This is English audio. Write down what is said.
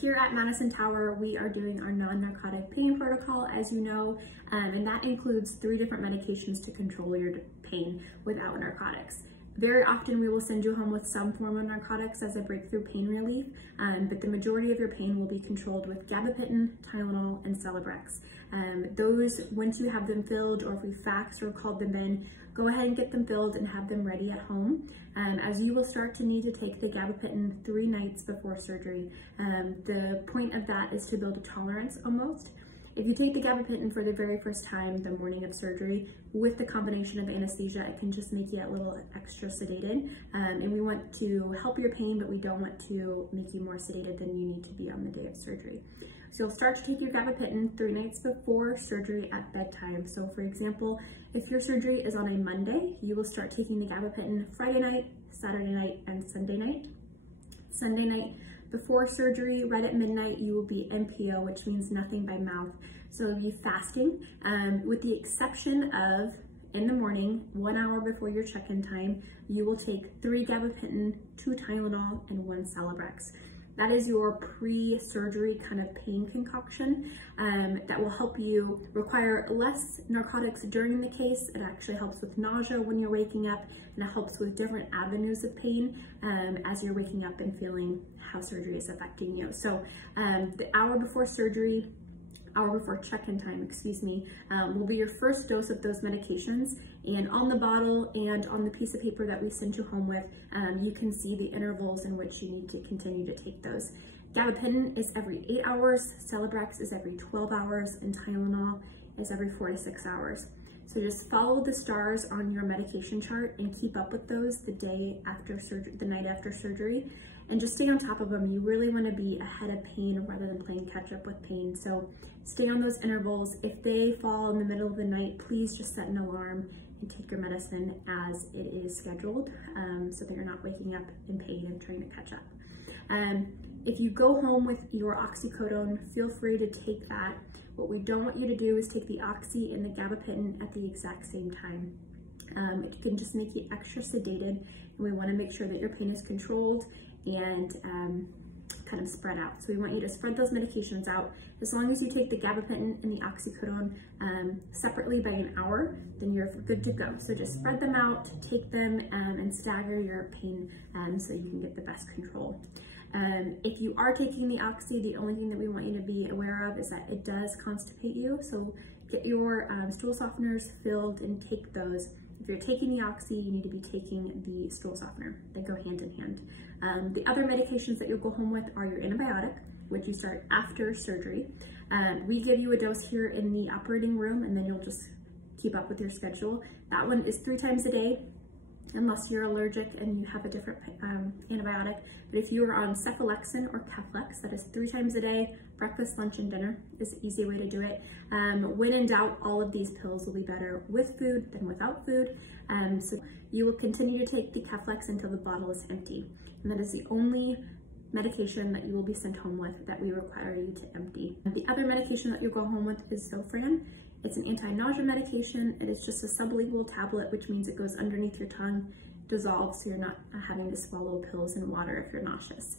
Here at Madison Tower, we are doing our non-narcotic pain protocol, as you know, and that includes 3 different medications to control your pain without narcotics. Very often we will send you home with some form of narcotics as a breakthrough pain relief, but the majority of your pain will be controlled with Gabapentin, Tylenol, and Celebrex. Those, once you have them filled, or if we faxed or called them in, go ahead and get them filled and have them ready at home, as you will start to need to take the Gabapentin 3 nights before surgery. The point of that is to build a tolerance almost. If you take the Gabapentin for the very first time the morning of surgery, with the combination of anesthesia, it can just make you a little extra sedated. And we want to help your pain, but we don't want to make you more sedated than you need to be on the day of surgery. So you'll start to take your Gabapentin 3 nights before surgery at bedtime. So for example, if your surgery is on a Monday, you will start taking the Gabapentin Friday night, Saturday night, and Sunday night. Sunday night, before surgery, right at midnight, you will be NPO, which means nothing by mouth. So you'll be fasting, with the exception of in the morning, 1 hour before your check-in time, you will take 3 Gabapentin, 2 Tylenol, and 1 Celebrex. That is your pre-surgery kind of pain concoction that will help you require less narcotics during the case. It actually helps with nausea when you're waking up, and it helps with different avenues of pain as you're waking up and feeling how surgery is affecting you. So the hour before surgery, hour before check-in time, will be your first dose of those medications. And on the bottle and on the piece of paper that we sent you home with, you can see the intervals in which you need to continue to take those. Gabapentin is every 8 hours, Celebrex is every 12 hours, and Tylenol is every 4 to 6 hours. So just follow the stars on your medication chart and keep up with those the day after surgery, the night after surgery, and just stay on top of them. You really want to be ahead of pain rather than playing catch up with pain. So stay on those intervals. If they fall in the middle of the night, please just set an alarm and take your medicine as it is scheduled, so that you're not waking up in pain and trying to catch up. If you go home with your oxycodone, feel free to take that. What we don't want you to do is take the oxy and the Gabapentin at the exact same time. It can just make you extra sedated, and we want to make sure that your pain is controlled and kind of spread out. So we want you to spread those medications out. As long as you take the Gabapentin and the oxycodone separately by an hour, then you're good to go. So just spread them out, take them, and stagger your pain so you can get the best control. If you are taking the oxy, the only thing that we want you to be aware of is that it does constipate you. So get your stool softeners filled and take those. If you're taking the oxy, you need to be taking the stool softener. They go hand in hand. The other medications that you'll go home with are your antibiotic, which you start after surgery. We give you a dose here in the operating room, and then you'll just keep up with your schedule. That one is 3 times a day, unless you're allergic and you have a different antibiotic. But if you are on cephalexin or Keflex, that is 3 times a day. Breakfast, lunch, and dinner is an easy way to do it. When in doubt, all of these pills will be better with food than without food. So you will continue to take the Keflex until the bottle is empty. And that is the only medication that you will be sent home with that we require you to empty. The other medication that you'll go home with is Zofran. It's an anti-nausea medication. It is just a sublingual tablet, which means it goes underneath your tongue, dissolves, so you're not having to swallow pills and water if you're nauseous.